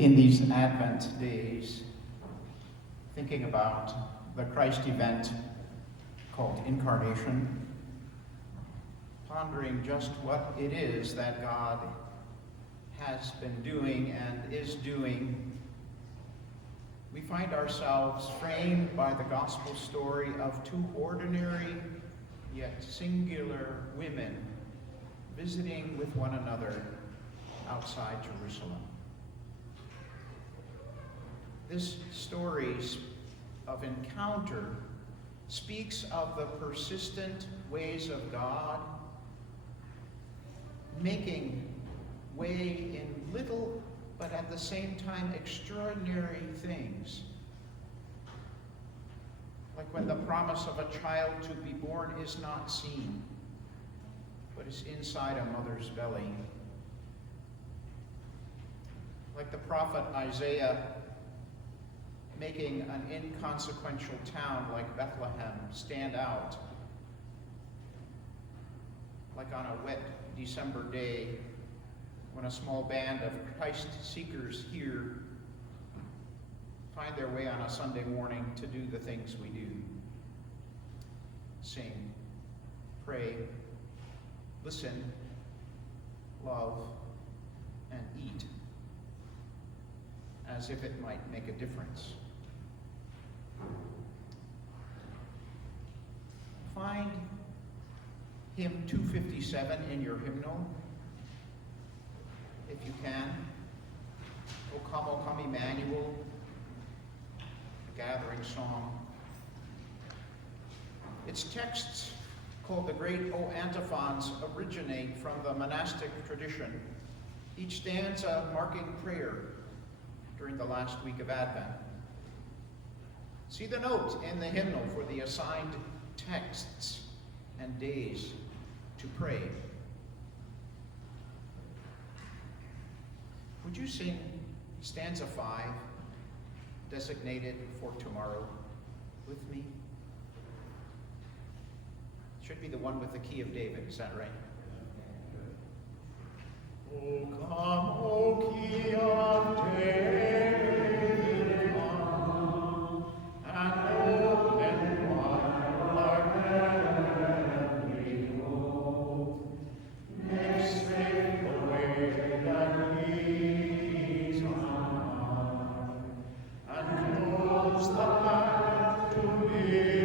in these Advent days, thinking about the Christ event called Incarnation, pondering just what it is that God has been doing and is doing, we find ourselves framed by the gospel story of two ordinary yet singular women visiting with one another outside Jerusalem. This story of encounter speaks of the persistent ways of God, making way in little but at the same time extraordinary things. Like when the promise of a child to be born is not seen, but is inside a mother's belly. Like the prophet Isaiah making an inconsequential town like Bethlehem stand out. Like on a wet December day when a small band of Christ seekers here find their way on a Sunday morning to do the things we do. Sing, pray, listen, love, and eat, as if it might make a difference. Find hymn 257 in your hymnal, if you can. O come, Emmanuel, a gathering song. Its texts, called the great O antiphons, originate from the monastic tradition, each stanza marking prayer during the last week of Advent. See the note in the hymnal for the assigned texts and days to pray. Would you sing stanza 5, designated for tomorrow, with me? It should be the one with the key of David, is that right? O come, O key of David, come, and open wide our heavenly hope. Make straight the way that leads on high, and close the path to misery.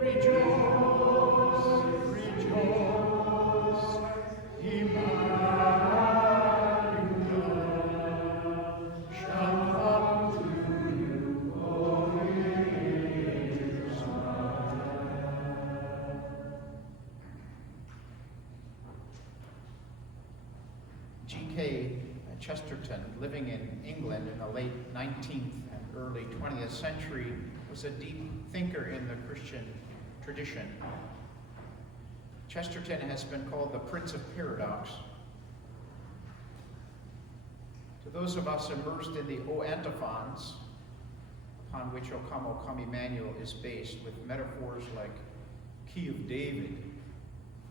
Rejoice, rejoice, Emmanuel shall come to you, O Israel. G.K. Chesterton, living in England in the late 19th and early 20th century, was a deep thinker in the Christian tradition. Chesterton has been called the Prince of Paradox. To those of us immersed in the O antiphons, upon which O come, Emmanuel is based, with metaphors like key of David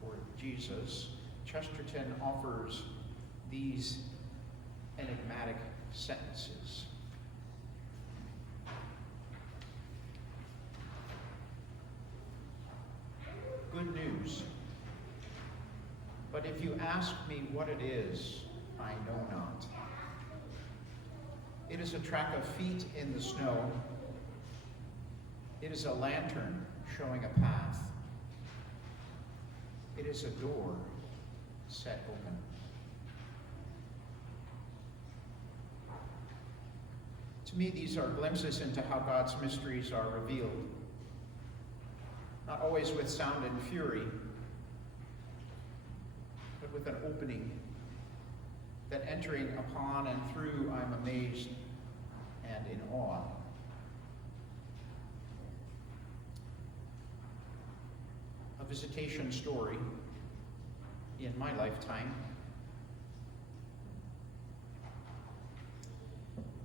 for Jesus, Chesterton offers these enigmatic sentences. Good news. But if you ask me what it is, I know not. It is a track of feet in the snow. It is a lantern showing a path. It is a door set open. To me, these are glimpses into how God's mysteries are revealed. Not always with sound and fury, but with an opening that entering upon and through I'm amazed and in awe. A visitation story in my lifetime.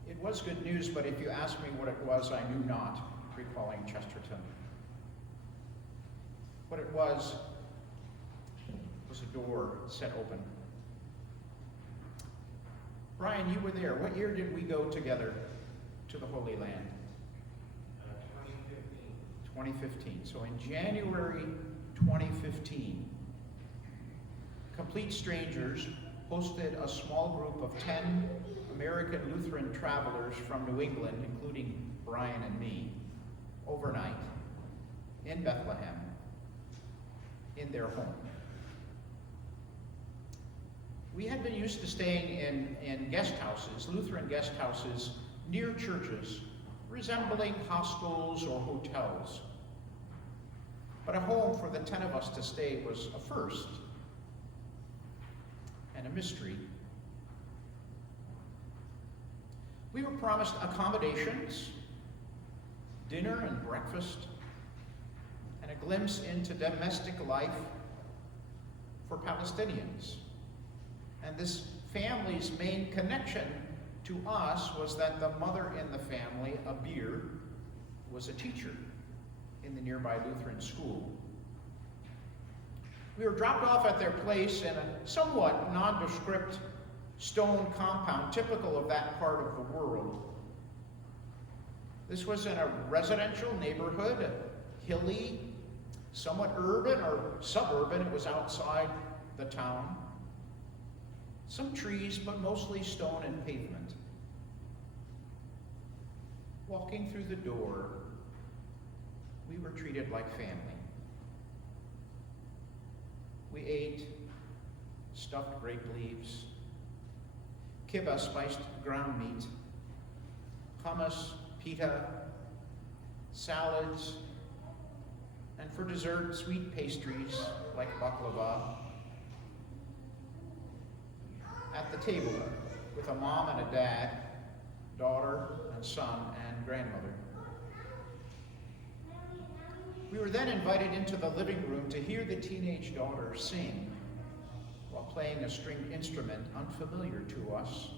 It was good news, but if you ask me what it was, I knew not, recalling Chesterton. What it was a door set open. Brian, you were there. What year did we go together to the Holy Land? 2015. So in January 2015, Complete Strangers hosted a small group of 10 American Lutheran travelers from New England, including Brian and me, overnight in Bethlehem, in their home. We had been used to staying in guest houses, Lutheran guest houses, near churches, resembling hostels or hotels. But a home for the 10 of us to stay was a first and a mystery. We were promised accommodations, dinner and breakfast, and a glimpse into domestic life for Palestinians. And this family's main connection to us was that the mother in the family, Abir, was a teacher in the nearby Lutheran school. We were dropped off at their place in a somewhat nondescript stone compound, typical of that part of the world. This was in a residential neighborhood, hilly, somewhat urban or suburban. It was outside the town. Some trees, but mostly stone and pavement. Walking through the door, we were treated like family. We ate stuffed grape leaves, kibbeh spiced ground meat, hummus, pita, salads, and for dessert, sweet pastries like baklava. At the table with a mom and a dad, daughter and son, and grandmother. We were then invited into the living room to hear the teenage daughter sing while playing a stringed instrument unfamiliar to us.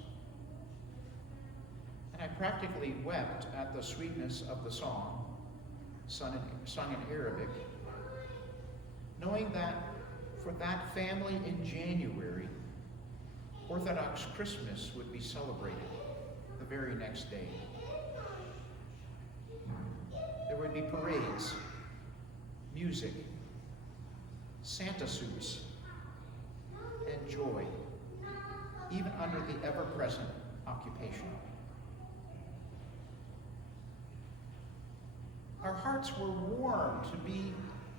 And I practically wept at the sweetness of the song, sung in Arabic, knowing that for that family in January, Orthodox Christmas would be celebrated the very next day. There would be parades, music, Santa suits, and joy, even under the ever-present occupation. Our hearts were warmed to be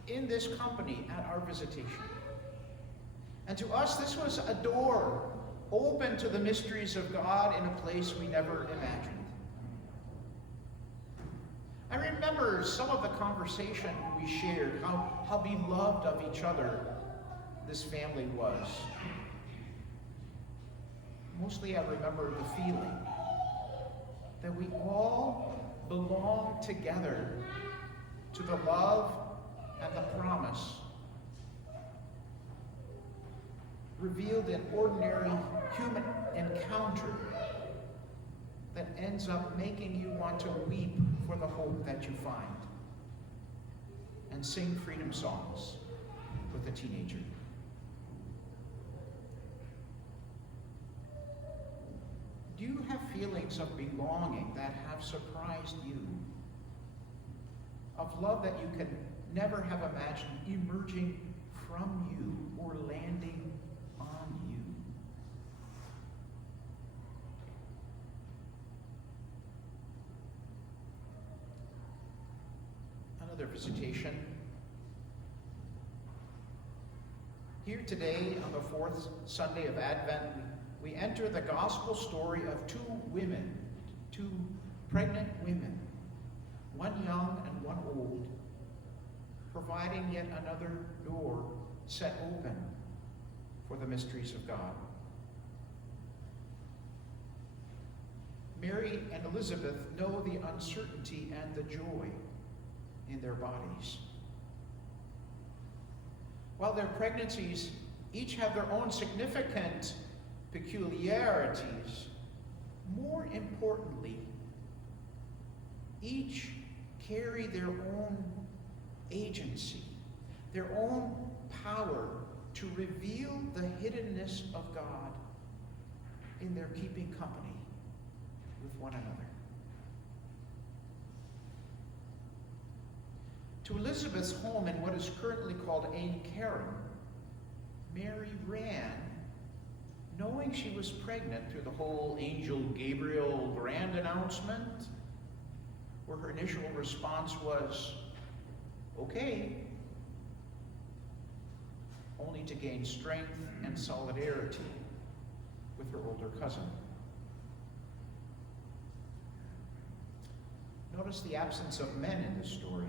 in this company at our visitation. And to us, this was a door open to the mysteries of God in a place we never imagined. I remember some of the conversation we shared, how beloved of each other this family was. Mostly I remember the feeling that we all belong together to the love and the promise revealed in ordinary human encounter that ends up making you want to weep for the hope that you find and sing freedom songs with a teenager. Do you have feelings of belonging that have surprised you? Of love that you could never have imagined emerging from you or landing on you? Another visitation. Here today, on the fourth Sunday of Advent, we enter the gospel story of two pregnant women, one young and one old, providing yet another door set open for the mysteries of God. Mary and Elizabeth know the uncertainty and the joy in their bodies. While their pregnancies each have their own significant peculiarities, more importantly, each carry their own agency, their own power to reveal the hiddenness of God in their keeping company with one another. To Elizabeth's home in what is currently called Ein Karen, Mary ran, knowing she was pregnant through the whole angel Gabriel grand announcement, where her initial response was, okay, only to gain strength and solidarity with her older cousin. Notice the absence of men in this story.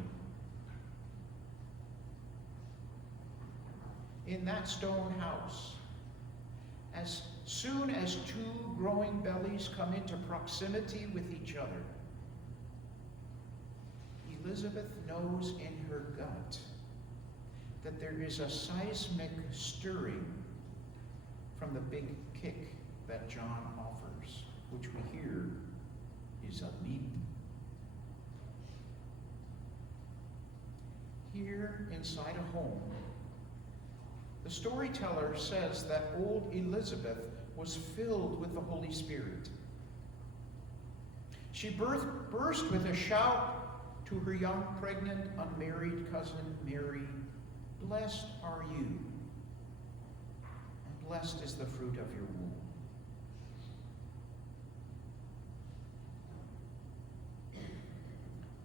In that stone house, as soon as two growing bellies come into proximity with each other, Elizabeth knows in her gut that there is a seismic stirring from the big kick that John offers, which we hear is a leap. Here inside a home, the storyteller says that old Elizabeth was filled with the Holy Spirit. She burst with a shout to her young, pregnant, unmarried cousin Mary, "Blessed are you, and blessed is the fruit of your womb."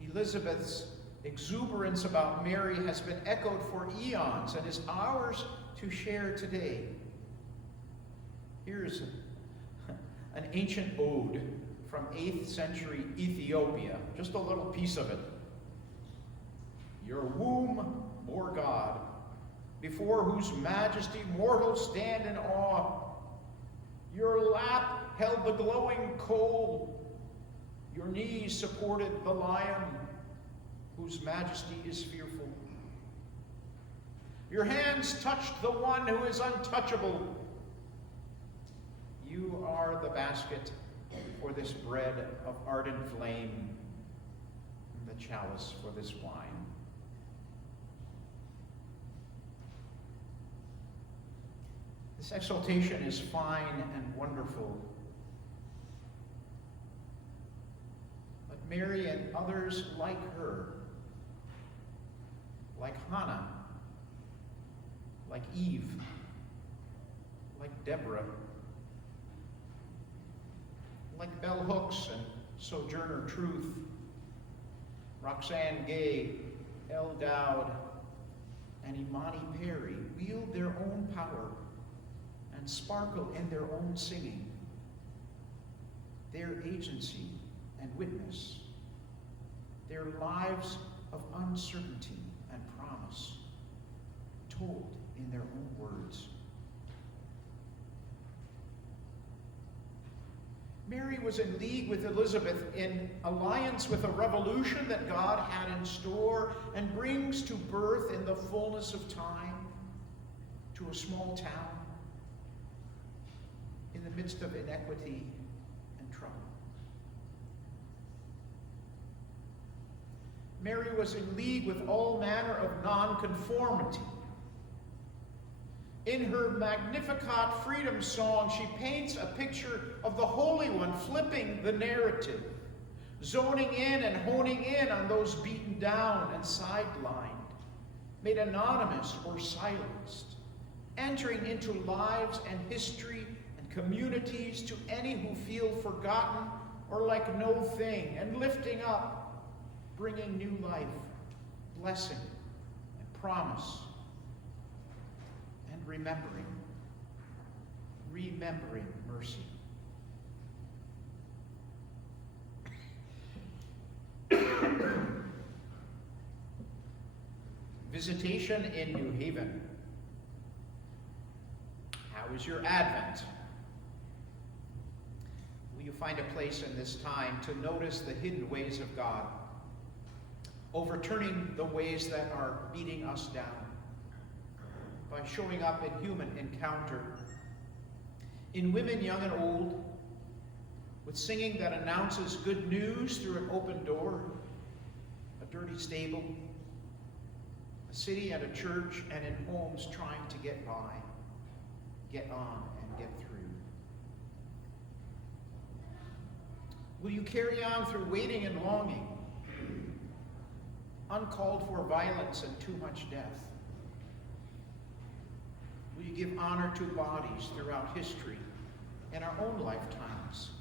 Elizabeth's exuberance about Mary has been echoed for eons and is ours to share today. Here's an ancient ode from 8th century Ethiopia, just a little piece of it. Your womb, more God, before whose majesty mortals stand in awe. Your lap held the glowing coal. Your knees supported the lion, whose majesty is fearful. Your hands touched the one who is untouchable. You are the basket for this bread of ardent flame, and the chalice for this wine. This exaltation is fine and wonderful. But Mary and others like her, like Hannah, like Eve, like Deborah, like Bell Hooks and Sojourner Truth, Roxane Gay, Elle Dowd, and Imani Perry wield their own power and sparkle in their own singing, their agency and witness, their lives of uncertainty and promise, told in their own words. Mary was in league with Elizabeth in alliance with a revolution that God had in store and brings to birth in the fullness of time to a small town in the midst of inequity and trouble. Mary was in league with all manner of nonconformity. In her Magnificat freedom song, she paints a picture of the Holy One flipping the narrative, zoning in and honing in on those beaten down and sidelined, made anonymous or silenced, entering into lives and history and communities to any who feel forgotten or like no thing, and lifting up, bringing new life, blessing, and promise. Remembering mercy. Visitation in New Haven. How is your Advent? Will you find a place in this time to notice the hidden ways of God, overturning the ways that are beating us down, by showing up in human encounter, in women young and old, with singing that announces good news through an open door, a dirty stable, a city and a church, and in homes trying to get by, get on, and get through. Will you carry on through waiting and longing, uncalled for violence and too much death? Will you give honor to bodies throughout history, in our own lifetimes,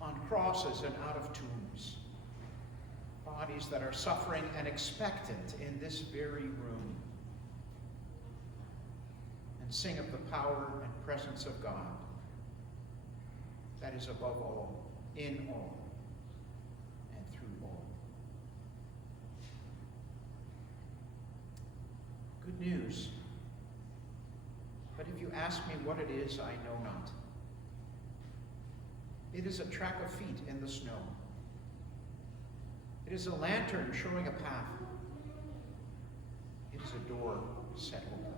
on crosses and out of tombs? Bodies that are suffering and expectant in this very room. And sing of the power and presence of God that is above all, in all, and through all. Good news. But if you ask me what it is, I know not. It is a track of feet in the snow. It is a lantern showing a path. It is a door set open.